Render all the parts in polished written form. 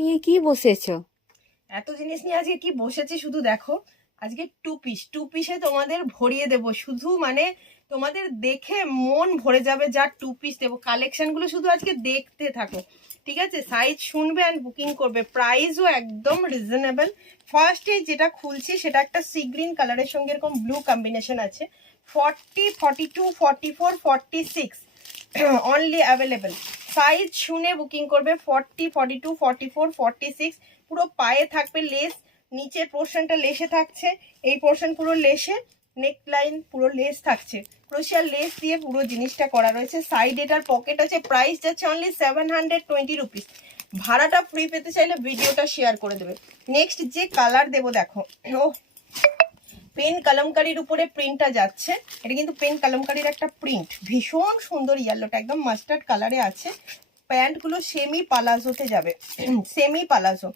নিয়ে কি বসেছো? এত জিনিস নিয়ে আজকে কি বসেছি শুধু দেখো। আজকে টু পিসে তোমাদের ভরিয়ে দেব, শুধু মানে তোমাদের দেখে মন ভরে যাবে। যা টু পিস দেবো, কালেকশন গুলো শুধু আজকে দেখতে থাকো, ঠিক আছে? সাইজ শুনবে অ্যান্ড বুকিং করবে, প্রাইসও একদম রিজনেবল। ফার্স্টে যেটা খুলছি সেটা একটা সি গ্রিন কালারের সঙ্গে এরকম ব্লু কম্বিনেশন আছে। 40, 42, 44, 46 অনলি অ্যাভেলেবেল। সাইজ শুনে বুকিং করবে। 40, 42, 44, 46। পুরো পায়ে থাকবে লেস, নিচের পোর্শনটা লেসে থাকছে, এই পোর্শন পুরো লেসে, নেক লাইন পুরো লেস থাকছে, ক্রোশিয়ার লেস দিয়ে পুরো জিনিসটা করা রয়েছে। সাইড এটার পকেট আছে। প্রাইস যাচ্ছে অনলি 720 রুপিস। ভাড়াটা ফ্রি পেতে চাইলে ভিডিওটা শেয়ার করে দেবে। নেক্সট যে কালার দেবো দেখো, ও পেন কলমকারির উপরে প্রিন্টটা যাচ্ছে। এটা কিন্তু পেন কলমকারির একটা প্রিন্ট, ভীষণ সুন্দর। ইয়েলোটা একদম মাস্টার্ড কালারে আছে। প্যান্টগুলো সেমি পালাজোতে যাবে, সেমি পালাজো।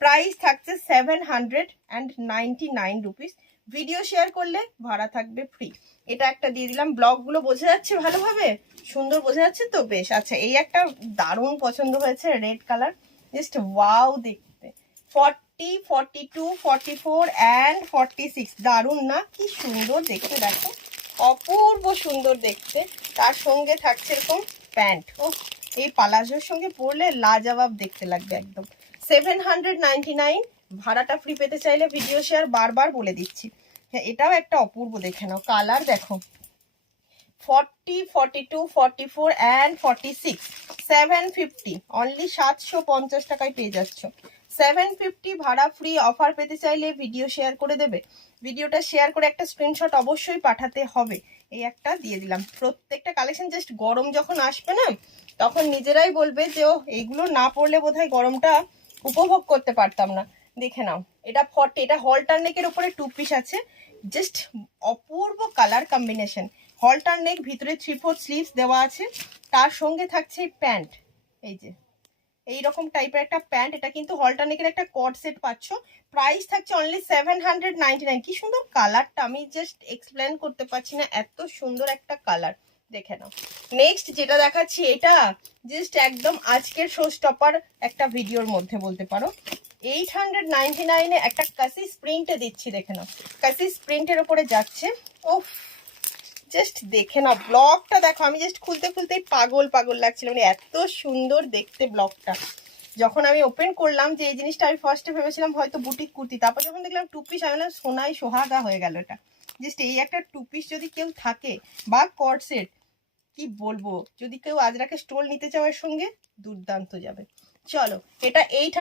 প্রাইস থাকছে 799 রুপিস। ভিডিও শেয়ার করলে ভাড়া থাকবে ফ্রি। এটা একটা দিয়ে দিলাম। ব্লগগুলো বোঝা যাচ্ছে ভালোভাবে, সুন্দর বোঝা যাচ্ছে তো? বেশ। আচ্ছা, এই একটা দারুণ পছন্দ হয়েছে, রেড কালার, জাস্ট ওয়াও দেখতে। 40, 42, 44 অ্যান্ড 46। দারুণ না? কি সুন্দর দেখতে, দেখো, অপূর্ব সুন্দর দেখতে। তার সঙ্গে থাকছে এরকম প্যান্ট। ও, এই পালাজোর সঙ্গে পরলে লাজবাব দেখতে লাগবে একদম। 799। ভাড়াটা ফ্রি পেতে চাইলে ভিডিও শেয়ার বারবার বলে দিচ্ছি। হ্যাঁ, এটাও একটা অপূর্ব, দেখে নাও। কালার দেখো, 40, 42, 44 অ্যান্ড 46। 750 অনলি, 750 টাকায় পেয়ে যাচ্ছ। 750 ভাড়া ফ্রি। অফার পেতে চাইলে ভিডিও শেয়ার করে দেবে। ভিডিওটা শেয়ার করে একটা স্ক্রিনশট অবশ্যই পাঠাতে হবে। এই একটা দিয়ে দিলাম। প্রত্যেকটা কালেকশন জাস্ট গরম যখন আসবে না, তখন নিজেরাই বলবে যে ও, এইগুলো না পরলে বোধহয় গরমটা উপভোগ করতে পারতাম না। দেখে নাও, এটা 40, এটা হলটার নেকের উপরে টু পিস আছে। জাস্ট অপূর্ব কালার কম্বিনেশন। হলটার নেক, ভিতরে 3/4 স্লিভস দেওয়া আছে। তার সঙ্গে থাকছে প্যান্ট, এই যে এইরকম টাইপের একটা প্যান্ট। এটা কিন্তু হলটার নেকের একটা কট সেট পাচ্ছ। প্রাইস থাকছে অনলি 799। কি সুন্দর কালারটা, আমি জাস্ট এক্সপ্লেন করতে পারছি না, এত সুন্দর একটা কালার। দেখে নাও। নেক্সট যেটা দেখাচ্ছি, এটা জাস্ট একদম আজকের শো স্টপার একটা ভিডিওর মধ্যে বলতে পারো। 899 একটা কাসি প্রিন্টে দিচ্ছি, দেখে নাও। কাসি প্রিন্টের উপরে যাচ্ছে। ওফ, জাস্ট দেখে না, ব্লগটা দেখো। আমি জাস্ট খুলতে খুলতেই পাগল পাগল লাগছিল, মানে এত সুন্দর দেখতে ব্লগটা। যখন আমি ওপেন করলাম, যে এই জিনিসটা আমি ফার্স্টে ভেবেছিলাম হয়তো বুটিক কুর্তি, তারপর যখন দেখলাম টু পিস, আমি বললাম সোনাই সোহাগা হয়ে গেল এটা। জাস্ট এই একটা টু পিস যদি কেউ থাকে, বা কট সেট, কি বলবো, যদি কেউ আজরাকে স্টোল নিতে চাও এর সঙ্গে, দুর্দান্ত যাবে। চলো, এটা